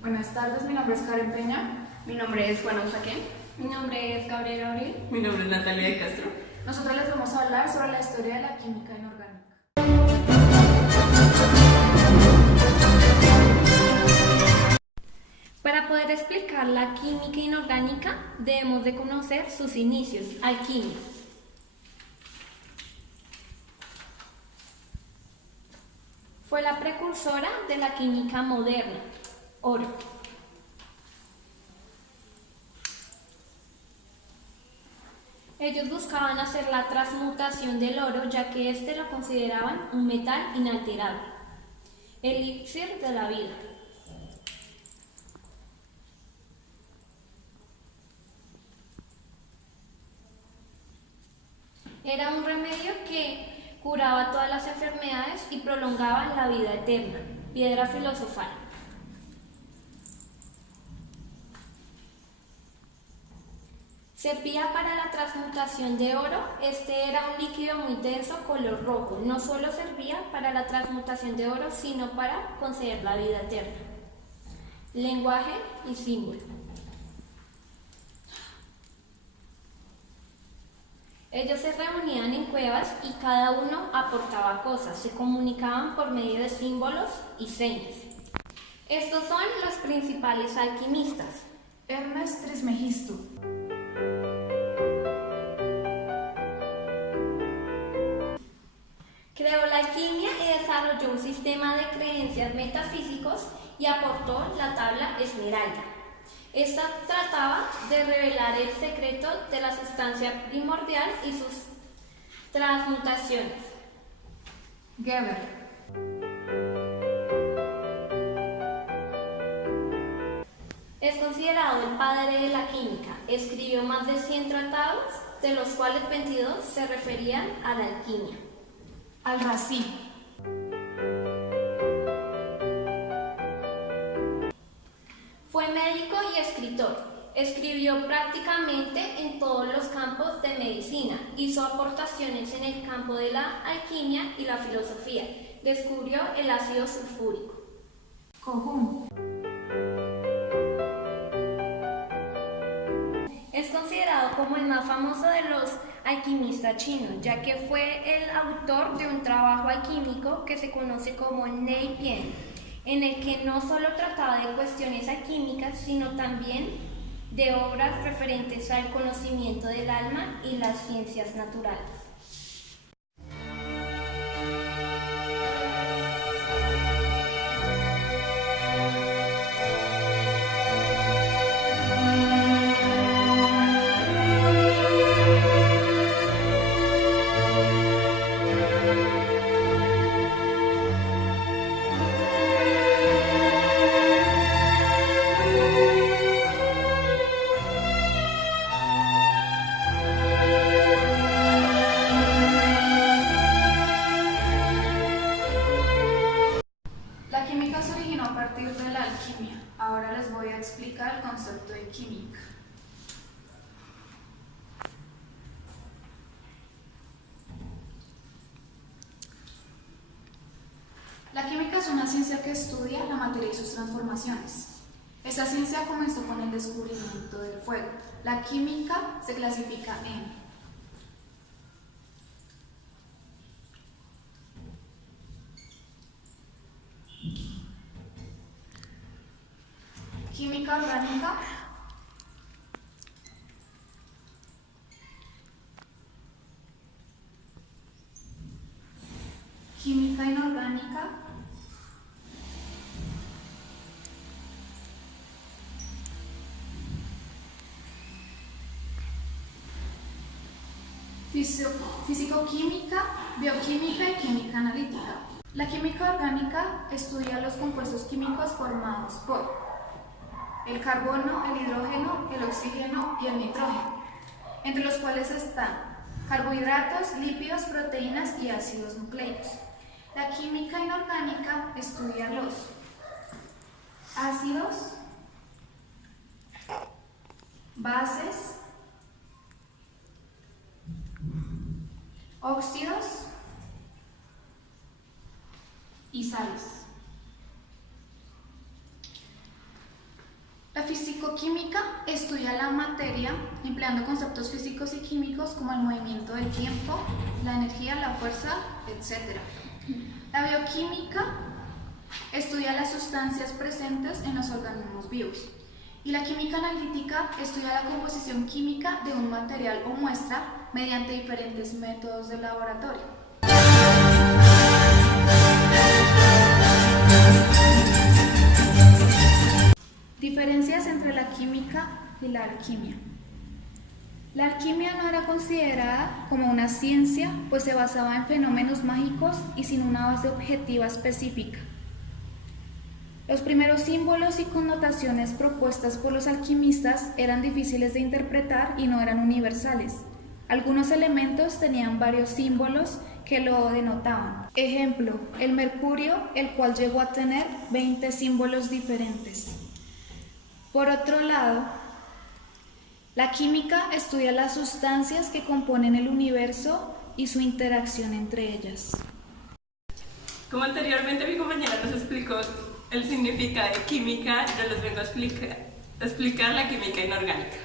Buenas tardes, mi nombre es Karen Peña. Mi nombre es Juana Usaquén. Mi nombre es Gabriela Abril. Mi nombre es Natalia de Castro. Nosotros les vamos a hablar sobre la historia de la química inorgánica. Para poder explicar la química inorgánica, debemos de conocer sus inicios, alquimia. Fue la precursora de la química moderna, oro. Ellos buscaban hacer la transmutación del oro, ya que éste lo consideraban un metal inalterable, el elixir de la vida. Era un remedio que curaba todas las enfermedades y prolongaba la vida eterna, piedra filosofal. Servía para la transmutación de oro. Este era un líquido muy denso color rojo. No solo servía para la transmutación de oro, sino para conceder la vida eterna. Lenguaje y símbolo. Ellos se reunían en cuevas y cada uno aportaba cosas. Se comunicaban por medio de símbolos y señas. Estos son los principales alquimistas. Hermes Trismegisto. Creó la alquimia y desarrolló un sistema de creencias metafísicos y aportó la tabla Esmeralda. Esta trataba de revelar el secreto de la sustancia primordial y sus transmutaciones. Geber. Es considerado el padre de la química. Escribió más de 100 tratados, de los cuales 22 se referían a la alquimia. Al-Razi. Fue médico y escritor. Escribió prácticamente en todos los campos de medicina. Hizo aportaciones en el campo de la alquimia y la filosofía. Descubrió el ácido sulfúrico. Kohun. Es considerado como el más famoso de los alquimistas chinos, ya que fue el autor de un trabajo alquímico que se conoce como Nei Bian, en el que no solo trataba de cuestiones alquímicas, sino también de obras referentes al conocimiento del alma y las ciencias naturales. La química se originó a partir de la alquimia. Ahora les voy a explicar el concepto de química. La química es una ciencia que estudia la materia y sus transformaciones. Esta ciencia comenzó con el descubrimiento del fuego. La química se clasifica en química orgánica, química inorgánica, físico-química, bioquímica y química analítica. La química orgánica estudia los compuestos químicos formados por el carbono, el hidrógeno, el oxígeno y el nitrógeno, entre los cuales están carbohidratos, lípidos, proteínas y ácidos nucleicos. La química inorgánica estudia los ácidos, bases, óxidos y sales. fisicoquímica estudia la materia empleando conceptos físicos y químicos como el movimiento del tiempo, la energía, la fuerza, etc. La bioquímica estudia las sustancias presentes en los organismos vivos. Y la química analítica estudia la composición química de un material o muestra mediante diferentes métodos de laboratorio. Diferencias entre la química y la alquimia. La alquimia no era considerada como una ciencia, pues se basaba en fenómenos mágicos y sin una base objetiva específica. Los primeros símbolos y connotaciones propuestas por los alquimistas eran difíciles de interpretar y no eran universales. Algunos elementos tenían varios símbolos que lo denotaban. Ejemplo, el mercurio, el cual llegó a tener 20 símbolos diferentes. Por otro lado, la química estudia las sustancias que componen el universo y su interacción entre ellas. Como anteriormente mi compañera nos explicó el significado de química, yo les vengo a explicar la química inorgánica.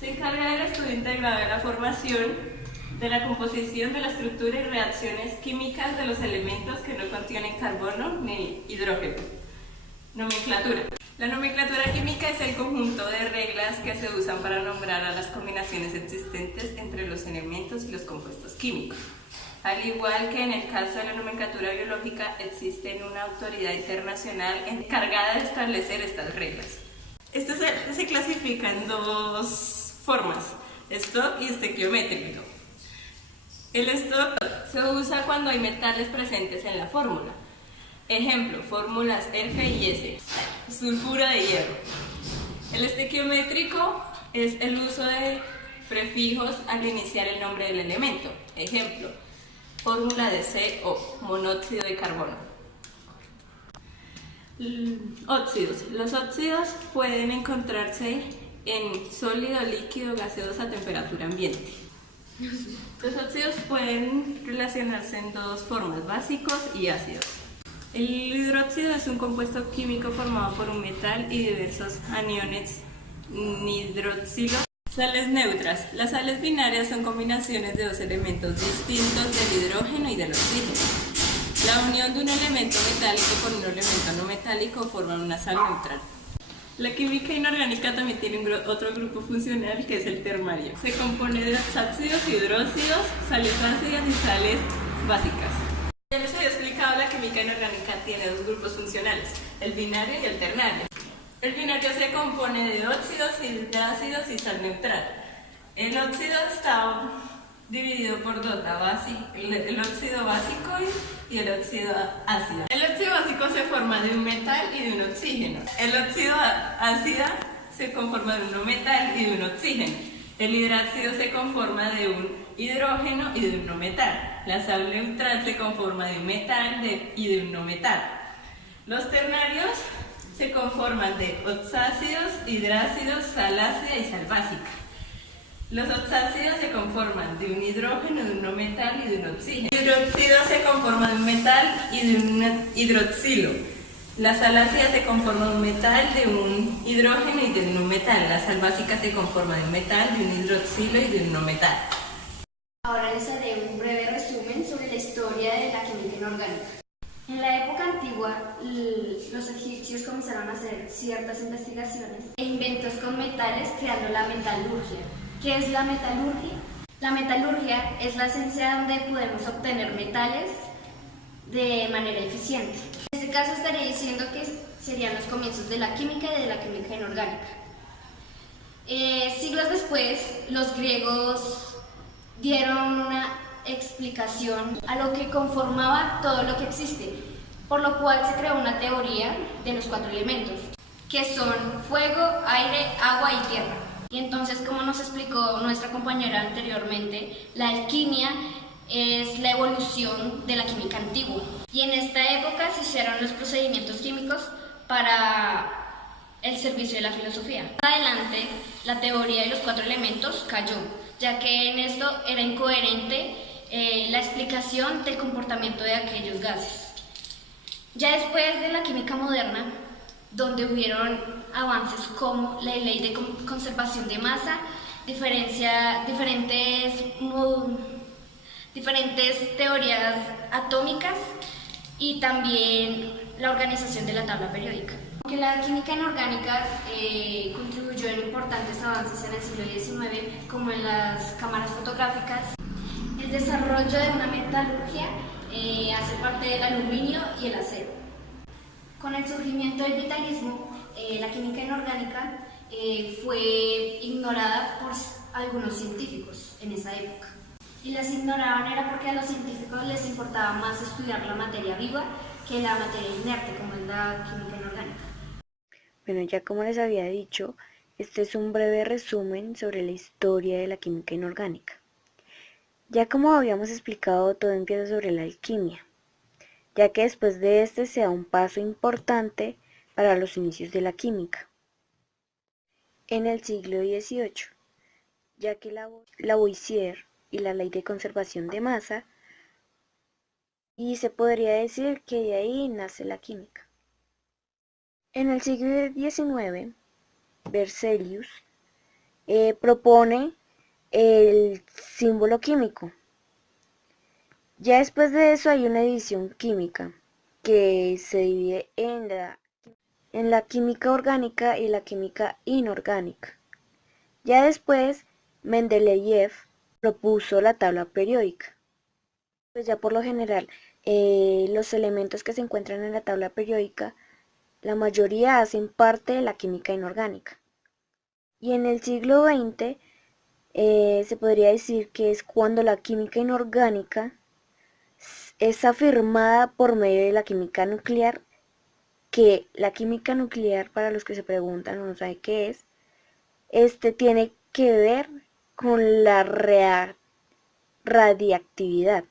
Se encarga del estudio integrado de la formación, de la composición, de la estructura y reacciones químicas de los elementos que no contienen carbono ni hidrógeno. Nomenclatura. La nomenclatura química es el conjunto de reglas que se usan para nombrar a las combinaciones existentes entre los elementos y los compuestos químicos. Al igual que en el caso de la nomenclatura biológica, existe una autoridad internacional encargada de establecer estas reglas. Esto se clasifica en dos formas, stock y estequiométrico. El stock se usa cuando hay metales presentes en la fórmula. Ejemplo, fórmulas F y S, sulfuro de hierro. El estequiométrico es el uso de prefijos al iniciar el nombre del elemento. Ejemplo, fórmula de CO, monóxido de carbono. Óxidos. Los óxidos pueden encontrarse en sólido, líquido, gaseoso a temperatura ambiente. Los óxidos pueden relacionarse en dos formas, básicos y ácidos. El hidróxido es un compuesto químico formado por un metal y diversos aniones nidroxilo. Sales neutras. Las sales binarias son combinaciones de dos elementos distintos del hidrógeno y del oxígeno. La unión de un elemento metálico con un elemento no metálico forman una sal neutral. La química inorgánica también tiene otro grupo funcional que es el termario. Se compone de oxácidos, hidróxidos, sales ácidas y sales básicas. Ya les había explicado, la química inorgánica tiene dos grupos funcionales, el binario y el ternario. El binario se compone de óxidos, hidrácidos y sal neutral. El óxido está dividido por dos, el óxido básico y el óxido ácido. El óxido básico se forma de un metal y de un oxígeno. El óxido ácido se conforma de un no metal y de un oxígeno. El hidrácido se conforma de un hidrógeno y de un no metal. La sal neutral se conforma de un metal y de un no metal. Los ternarios se conforman de oxácidos, hidrácidos, sal ácida y sal básica. Los oxácidos se conforman de un hidrógeno, de un no metal y de un oxígeno. El hidróxido se conforma de un metal y de un hidroxilo. La sal ácida se conforma de un metal, de un hidrógeno y de un no metal. La sal básica se conforma de un metal, de un hidroxilo y de un no metal. Ahora les haré un breve resumen sobre la historia de la química inorgánica. En la época antigua, los egipcios comenzaron a hacer ciertas investigaciones e inventos con metales, creando la metalurgia. ¿Qué es la metalurgia? La metalurgia es la ciencia donde podemos obtener metales de manera eficiente. En este caso estaré diciendo que serían los comienzos de la química y de la química inorgánica. Siglos después, los griegos dieron una explicación a lo que conformaba todo lo que existe, por lo cual se creó una teoría de los 4 elementos, que son fuego, aire, agua y tierra. Y entonces, como nos explicó nuestra compañera anteriormente, la alquimia es la evolución de la química antigua. Y en esta época se hicieron los procedimientos químicos para el servicio de la filosofía. Más adelante, la teoría de los 4 elementos cayó, ya que en esto era incoherente la explicación del comportamiento de aquellos gases. Ya después de la química moderna, donde hubieron avances como la ley de conservación de masa, diferentes teorías atómicas y también la organización de la tabla periódica. Aunque la química inorgánica contribuyó en importantes avances en el siglo XIX, como en las cámaras fotográficas, el desarrollo de una metalurgia hace parte del aluminio y el acero. Con el surgimiento del vitalismo, la química inorgánica fue ignorada por algunos científicos en esa época. Y las ignoraban era porque a los científicos les importaba más estudiar la materia viva que la materia inerte, como es la química inorgánica. Bueno, ya como les había dicho, este es un breve resumen sobre la historia de la química inorgánica. Ya como habíamos explicado, todo empieza sobre la alquimia, ya que después de este se da un paso importante para los inicios de la química. En el siglo XVIII, ya que Lavoisier y la ley de conservación de masa, y se podría decir que de ahí nace la química. En el siglo XIX, Berzelius propone el símbolo químico. Ya después de eso hay una división química que se divide en la química orgánica y la química inorgánica. Ya después Mendeleev propuso la tabla periódica. Pues ya por lo general los elementos que se encuentran en la tabla periódica, la mayoría hacen parte de la química inorgánica. Y en el siglo XX se podría decir que es cuando la química inorgánica es afirmada por medio de la química nuclear, que la química nuclear, para los que se preguntan o no saben qué es, tiene que ver con la radiactividad,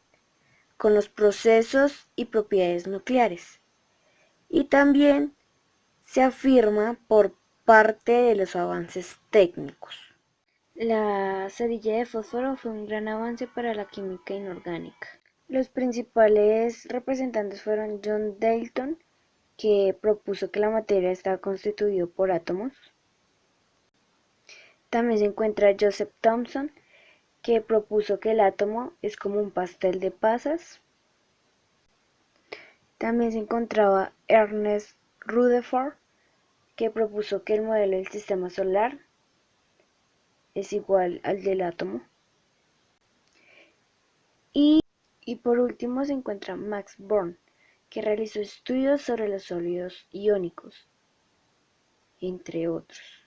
con los procesos y propiedades nucleares. Y también se afirma por parte de los avances técnicos. La cerilla de fósforo fue un gran avance para la química inorgánica. Los principales representantes fueron John Dalton, que propuso que la materia estaba constituida por átomos. También se encuentra Joseph Thomson, que propuso que el átomo es como un pastel de pasas. También se encontraba Ernest Rutherford, que propuso que el modelo del sistema solar es igual al del átomo. Y por último se encuentra Max Born, que realizó estudios sobre los sólidos iónicos, entre otros.